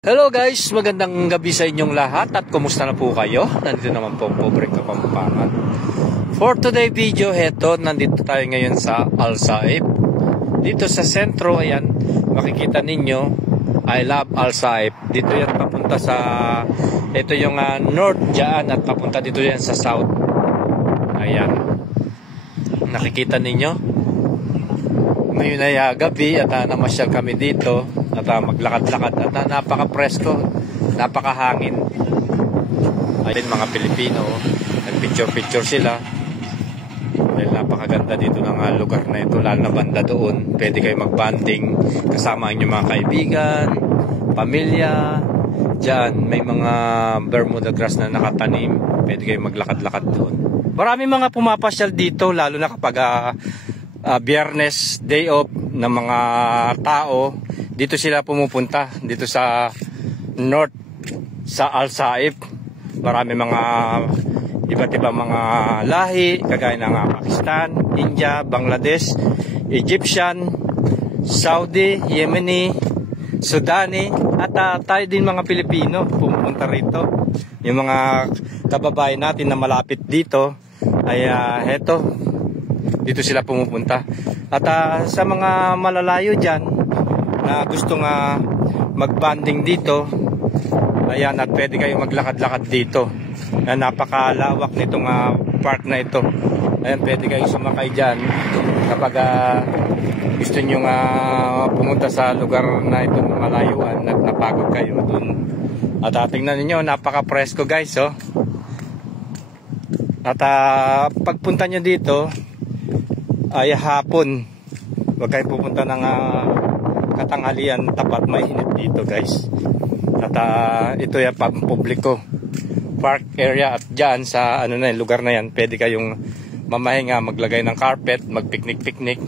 Hello guys, magandang gabi sa inyong lahat at kumusta na po kayo? Nandito naman po ang Pobre Kapampangan. For today video, nandito tayo ngayon sa Al Saif. Dito sa sentro, ayan, makikita ninyo, I love Al Saif. Dito yan papunta sa, ito yung north dyan at papunta dito yan sa south. Ayan, nakikita ninyo. Ngayon ay gabi at namasyal kami dito. At maglakad-lakad at napaka-presko, napakahangin. Ayun mga Pilipino, nagpicture-picture sila. Dahil napakaganda dito ng lugar na ito, lalo na banda doon. Pwede kayo mag-bonding kasama ang inyong mga kaibigan, pamilya. Diyan may mga Bermuda grass na nakatanim. Pwede kayo maglakad-lakad doon. Marami mga pumapasyal dito, lalo na kapag Biyernes, day off ng mga tao. Dito sila pumupunta, dito sa north, sa Al Saif. Marami mga iba't ibang mga lahi, kagaya ng Pakistan, India, Bangladesh, Egyptian, Saudi, Yemeni, Sudani, at tayo din mga Pilipino pumupunta rito. Yung mga kababayan natin na malapit dito ay dito sila pumupunta. At sa mga malalayo dyan na gusto nga mag-bonding dito, ayan, at pwede kayo maglakad-lakad dito. Napakalawak nitong park na ito. Ayan, pwede kayo sumakay dyan kapag gusto nyo pumunta sa lugar na ito, malayuan at napagod kayo dun. At tingnan ninyo, napaka-presko guys, oh. At pagpunta nyo dito ay hapon, huwag kayo pupunta ng katanghalian, tapat mainit dito guys. At ito yung pampubliko park area, at dyan sa lugar na yan, pwede kayong mamahinga, maglagay ng carpet, magpiknik-piknik.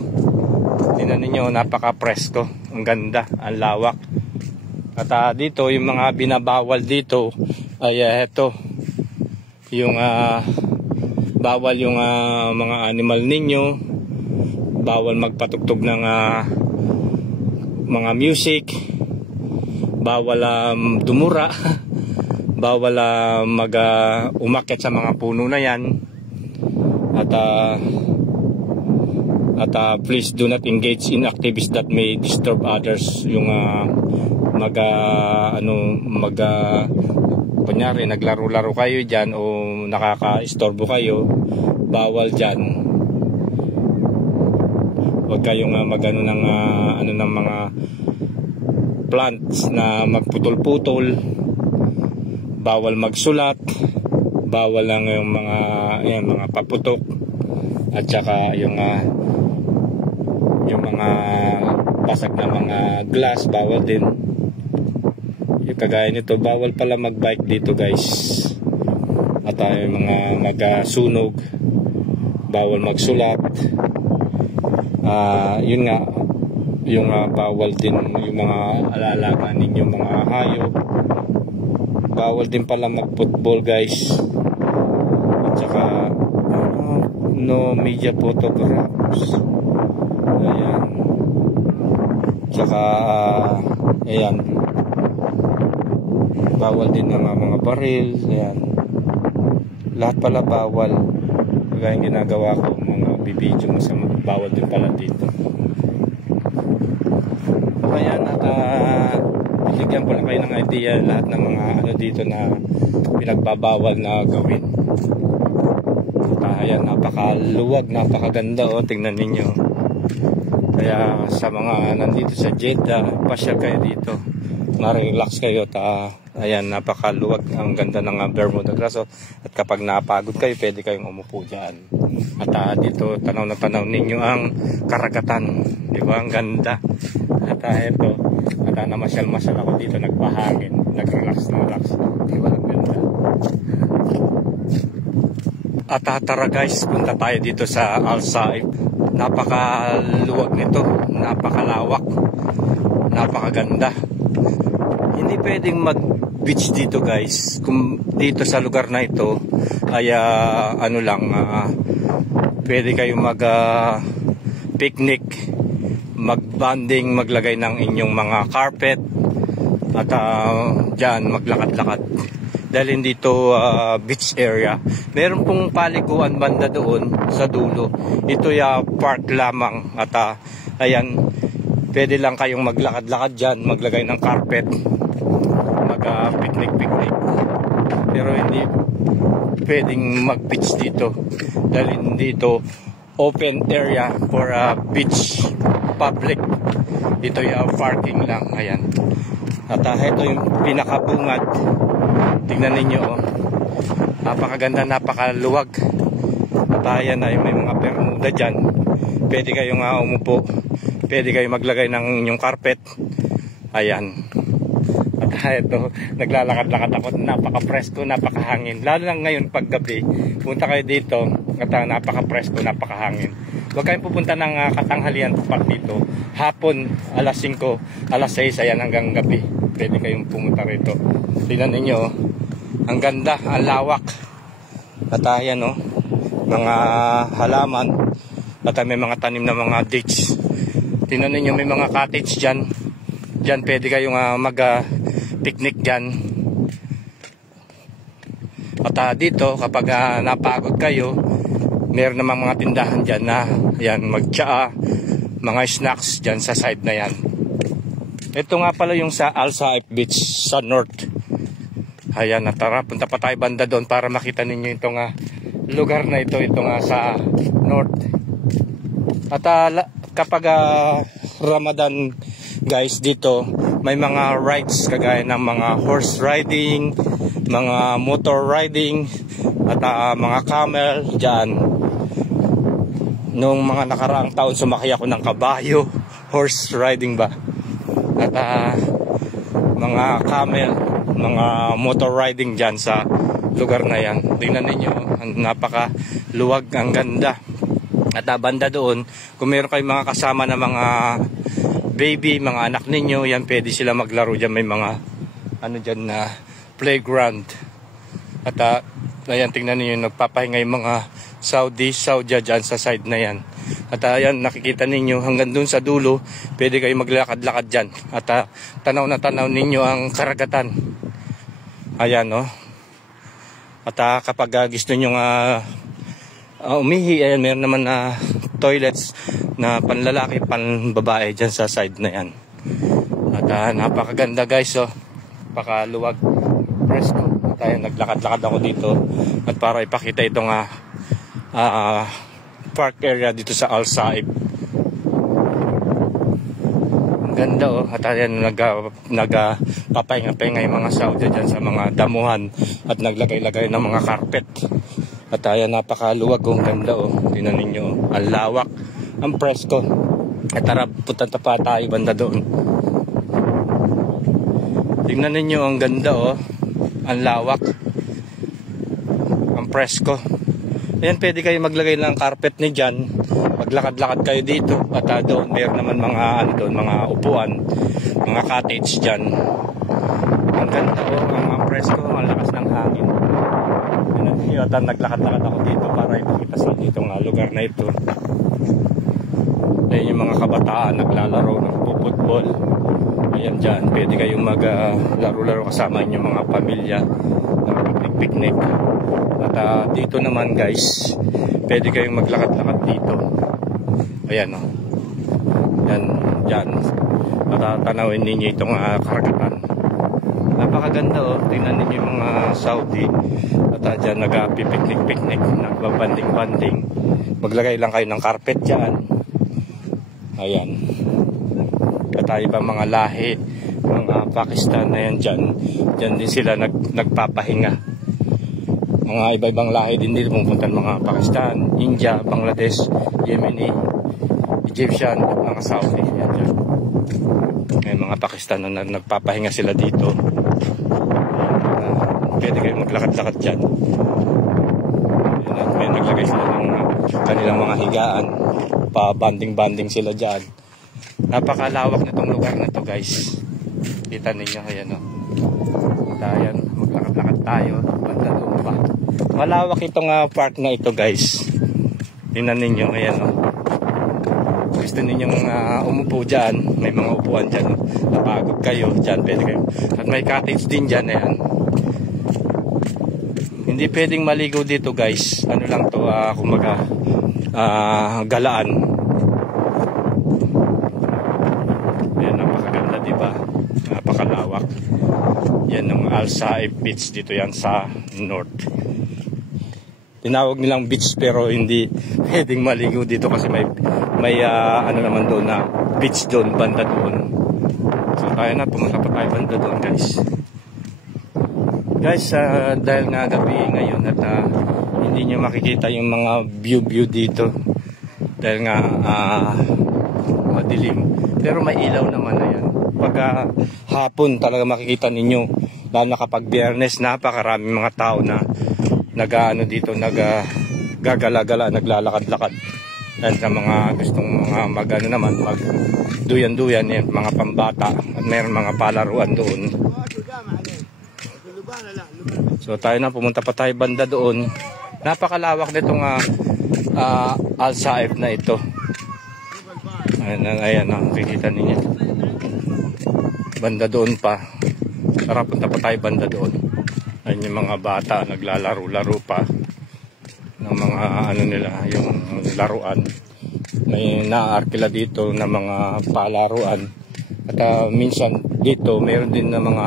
Tingnan ninyo, napaka-presko, ang ganda, ang lawak. At dito yung mga binabawal dito ay ito yung bawal yung mga animal ninyo, bawal magpatugtog ng mga music, bawal dumura, bawal umakyat sa mga puno na yan, at please do not engage in activities that may disturb others. Yung kunyari naglaro-laro kayo dyan o nakaka-istorbo kayo, bawal dyan. Huwag kayong ng mga plants na magputol-putol, bawal magsulat, bawal lang yung mga paputok, at saka yung mga basag na mga glass, bawal din. Yung kagaya nito, bawal pala magbike dito guys. At yung mga magsunog, bawal magsulat. Yun nga, yung bawal din yung mga alaalagaan ninyo, mga hayop. Bawal din pala mag-football guys. At saka no media photographs. Ayan. Saka ayan, bawal din ng mga baril. Ayan, lahat pala bawal. Kaya yung ginagawa ko, mga bibidyo mo sa bawal din pala dito. Kaya bigyan ko lang kayo ng idea lahat ng mga dito na pinagbabawal na gawin. Ayan, napakaluwag, napakaganda, tingnan ninyo. Kaya sa mga nandito sa Jeddah, pasyal kayo dito, ma-relax kayo. Ayan, napakaluwag, ang ganda ng Bermuda grass. At kapag napagod kayo, pwede kayong umupo dyan. At dito, tanaw na tanaw ninyo ang karagatan, di ba? Ang ganda. At ito, namasyal-masyal ako dito, nagpahangin, nag-relax. Di ba? Ang ganda. At tara guys, punta tayo dito sa Al Saif. Napakaluwag nito, napakalawak, napakaganda. Hindi pwedeng mag-beach dito guys. Kung dito sa lugar na ito ay pwede kayong mag-picnic, mag-bonding, maglagay ng inyong mga carpet, At dyan maglakad-lakad. Dahil hindi ito beach area. Meron pong paliguan banda doon sa dulo. Ito park lamang. At ayan, pwede lang kayong maglakad-lakad dyan, maglagay ng carpet, mag-picnic-picnic. Pero hindi pwedeng mag-beach dito. Dahil hindi ito open area for beach public. Ito parking lang. Ayan. At ito yung pinakabungad. Tingnan ninyo, oh. Napakaganda, napakaluwag. At ayan ay may mga bermuda dyan. Pwede kayong umupo. Pwede kayong maglagay ng inyong carpet. Ayan. At ito, naglalakad-lakad ako. Napaka-presko, napakahangin. Lalo lang ngayon paggabi. Punta kayo dito. At napaka-presko, napakahangin. Huwag kayong pupunta ng katanghalian park dito. Hapon, alas 5, alas 6, ayan hanggang gabi. Pwede kayong pumunta rito. Tingnan ninyo, oh. Ang ganda, ang lawak. At ayan, oh, mga halaman. At may mga tanim na mga dates. Tingnan ninyo, may mga cottage dyan. Dyan pwede kayong mag-picnic dyan. At dito, kapag napagod kayo, meron namang mga tindahan dyan na yan, magtsaa, mga snacks dyan sa side na yan. Ito nga pala yung sa Alsaip Beach sa north. Ayan, tara, punta pa tayo banda doon para makita ninyo itong lugar na ito, sa north. At kapag Ramadan guys, dito may mga rides kagaya ng mga horse riding, mga motor riding, at mga camel dyan. Noong mga nakaraang taon sumakay ako ng kabayo, horse riding ba, at mga camel, mga motor riding dyan sa lugar na yan. Tingnan ninyo, napakaluwag, ang ganda. At banda doon, kung meron kayong mga kasama na mga baby, mga anak ninyo, yan pwede sila maglaro dyan. May mga dyan na playground. At ayan, tingnan ninyo, nagpapahinga yung mga Saudi dyan sa side na yan. At ayan, nakikita ninyo hanggang dun sa dulo, pwede kayo maglakad-lakad dyan. At tanaw na tanaw ninyo ang karagatan. Ayan, no. At kapag gusto nyo umihi, ayan, meron naman toilets na panlalaki, panbabae dyan sa side na yan. At napakaganda guys, oh. Napakaluwag, presko. At ayan, naglakad-lakad ako dito at para ipakita itong park area dito sa Alsaip. Ang ganda, oh. At ayan, nagpapahinga-pahinga yung mga Saudi dyan sa mga damuhan at naglagay-lagay ng mga carpet. At ayan, napakaluwag, oh. Ang ganda, oh. Tingnan ninyo, oh. Ang lawak, ang presko. At tara, punta pa tayo banda doon. Tingnan ninyo, ang ganda, oh. Ang lawak, ang presko. Ayan, pwede kayo maglagay ng carpet ni dyan. Maglakad-lakad kayo dito. At doon, mayroon naman mga, mga upuan, mga cottage dyan. Ang ganda, oh. Ang presko, ang lakas ng hangin. At naglakad-lakad ako dito para ipakita sa inyo itong lugar na ito. Ayan yung mga kabataan naglalaro ng football. Ayan dyan, pwede kayong maglaro-laro kasama inyong mga pamilya, picnic. At dito naman guys, pwede kayong maglakad-lakad dito. Ayan, oh. Yan, dyan. Matatanawin ninyo itong karagatan. Napakaganda, oh. Tingnan ninyo yung mga Saudi. At dyan nag-picnic-picnic, nagbabanding-banding. Maglagay lang kayo ng carpet dyan. Ayan. At iba mga lahi, mga Pakistan na yan dyan. Dyan din sila nagpapahinga. Mga iba-ibang lahi din dito pumunta mga Pakistan, India, Bangladesh, Yemeni, Egyptian, at mga Saudi. Yan dyan. May mga Pakistan na nagpapahinga sila dito. Pwede kayo maglakad-lakad dyan. May naglagay sila ng kanilang mga higaan. Pa-banding-banding sila dyan. Napakalawak na itong lugar na to guys. Kita ninyo, ayan, oh. Ayan, maglakad-lakad tayo. Banda doon pa. Malawak itong park na ito guys. Tingnan ninyo, ayan, oh. gusto ninyong umupo dyan, may mga upuan dyan, napagod kayo, dyan pwede kayo. At may cottage din dyan, ayan. Hindi pwedeng maligo dito guys, ano lang to, kumaga, galaan. Ayan, napakaganda diba? Napakalawak. Yan ang Al-Saif Beach, dito yan sa north. Tinawag nilang beach pero hindi pwedeng maligo dito kasi may ano naman doon na beach doon, banda doon. So tayo na, pumunta pa tayo banda doon guys. Guys, dahil nga gabi ngayon at hindi nyo makikita yung mga view dito dahil nga madilim. Pero may ilaw naman na yan. Pagka hapon talaga makikita ninyo, lalo na kapag Biyernes, napakaraming mga tao na nag-ano dito, naggagala-gala, naglalakad-lakad. Dahil sa mga gustong mga mag-ano naman, mag-duyan-duyan, yan, mga pambata. At mayroon mga palaruan doon. So tayo na, pumunta pa tayo banda doon. Napakalawak nitong Al-Saif na ito. Ayan, nakikita ninyo. Banda doon pa. Tara, punta pa tayo banda doon. Ayun yung mga bata naglalaro-laro pa ng mga ano nila, yung laruan. May naarkila dito na mga palaruan. At minsan dito mayroon din na mga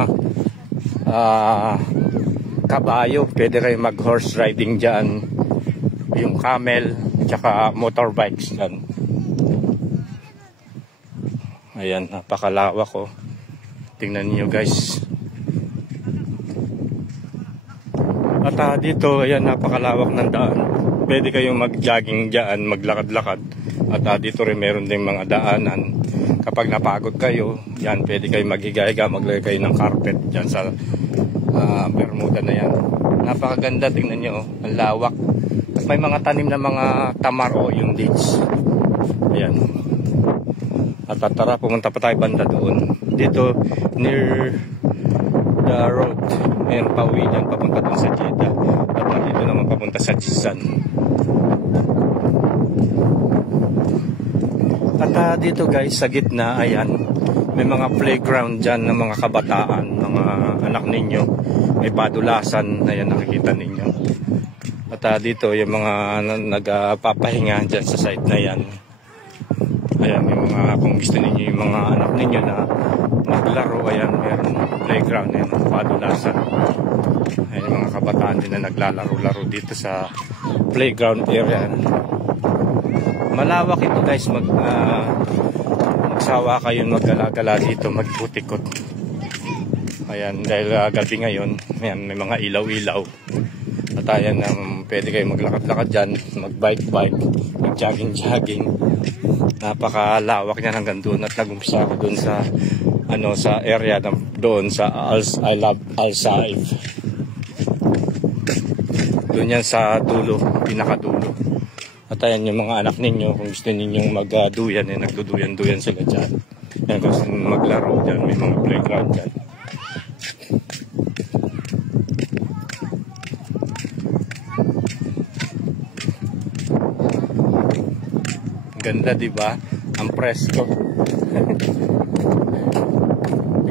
kabayo. Pwede kayo mag horse riding dyan. Yung camel tsaka motorbikes dyan. Ayan, napakalawak oh. Tingnan niyo guys. At dito, ayan, napakalawak ng daan. Pwede kayong mag-jogging dyan, maglakad-lakad. At dito rin meron din mga daanan. Kapag napagod kayo, yan, pwede kayong maghiga-higa, maglagay kayo ng carpet dyan sa Bermuda na yan. Napakaganda, tingnan nyo, oh, ang lawak. At may mga tanim na mga tamar o yung dates. Ayan. At tara, pumunta pa tayo banda doon. Dito, near the road, mayroon pa uwi dyan papunta dun sa Jeddah. At dito naman papunta sa Jizan. At dito guys, sa gitna, ayan, may mga playground dyan ng mga kabataan, mga anak ninyo. May padulasan, ayan, nakikita ninyo. At dito yung mga nagpapahinga dyan sa site na yan. Ayan, yung mga, kung gusto ninyo yung mga anak ninyo na maglaro, ayan, meron playground, ayan, padulasan. Ayan, yung mga kabataan din na naglalaro-laro dito sa playground area. Malawak ito guys, magsawa kayo, maggala-gala dito, magbutikot. Ayan, dahil gabi ngayon, ayan, may mga ilaw-ilaw. At ayan, pwede kayo maglakad-lakad dyan, magbike-bike, mag-jogging-jogging. Napakalawak niya hanggang doon at nag-umpisa ako doon sa sa area doon sa I love Al-Saif. Doon yan sa dulo, pinakadulo. At ayan yung mga anak ninyo, kung gusto ninyong magduyan, nagduduyan-duyan sila dyan. Yan, kung gusto maglaro dyan, may mga playground dyan. Ganda, diba? Ang presko.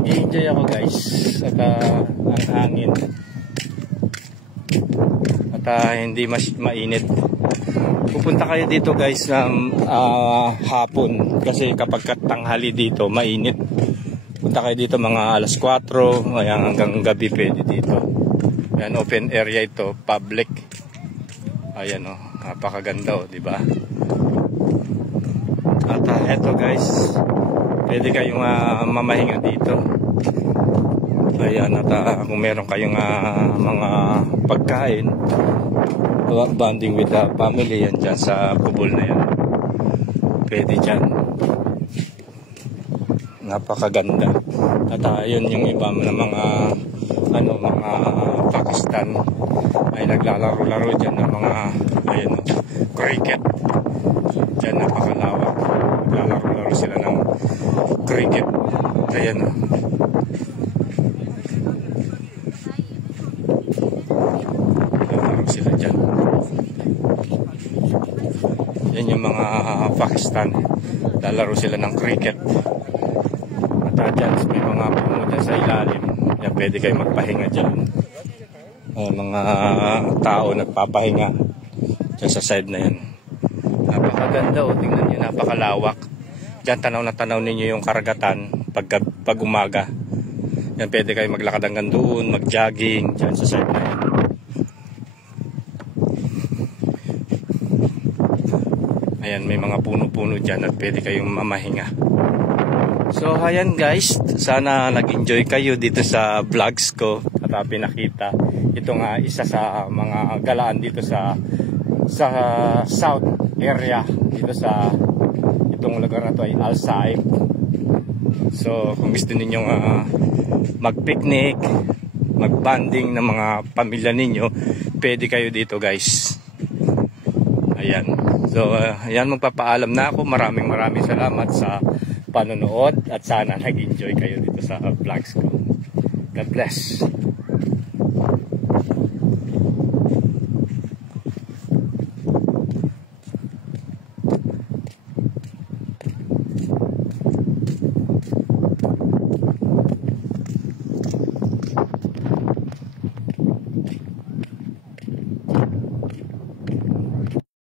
Nag-enjoy ako guys. At ang hangin. At hindi mainit. Pupunta kayo dito guys ng hapon. Kasi kapag tanghali dito, mainit. Punta kayo dito mga alas 4. Ayan, hanggang gabi pwede dito. Ayan, open area ito. Public. Ayan o. Napakaganda o, diba? At eto guys, pwede kayong mamahinga dito. Ayan, at kung meron kayong mga pagkain, bonding with the family, yan dyan sa kubol na yan. Pwede dyan. Napakaganda. At yun yung iba na mga mga Pakistan ay naglalaro-laro dyan ng mga cricket. Dyan napakalawak. Naglalaro-laro sila ng cricket. Ayan o. Naglalaro sila dyan. Yan yung mga Pakistan. lalaro sila ng cricket. At dyan, may mga puno dyan sa ilalim. Yan, pwede kayo magpahinga dyan. Mga tao nagpapahinga dyan sa side na yan. Napakaganda o, tingnan nyo, napakalawak. Dyan, tanaw na tanaw ninyo yung karagatan pag umaga. Yan, pwede kayo maglakad hanggang doon, mag-jogging dyan sa side na yan. Ayan, may mga puno-puno dyan at pwede kayong mamahinga. So, ayan guys, sana nag-enjoy kayo dito sa vlogs ko at pinakita. Ito nga isa sa mga galaan dito sa south area, dito sa itong lugar na to ay Al-Saif. So, kung gusto ninyong mag-picnic, mag-banding ng mga pamilya ninyo, pwede kayo dito guys. Ayan. So, ayan, magpapaalam na ako. Maraming salamat sa panonood at sana nag-enjoy kayo dito sa vlogs ko. God bless.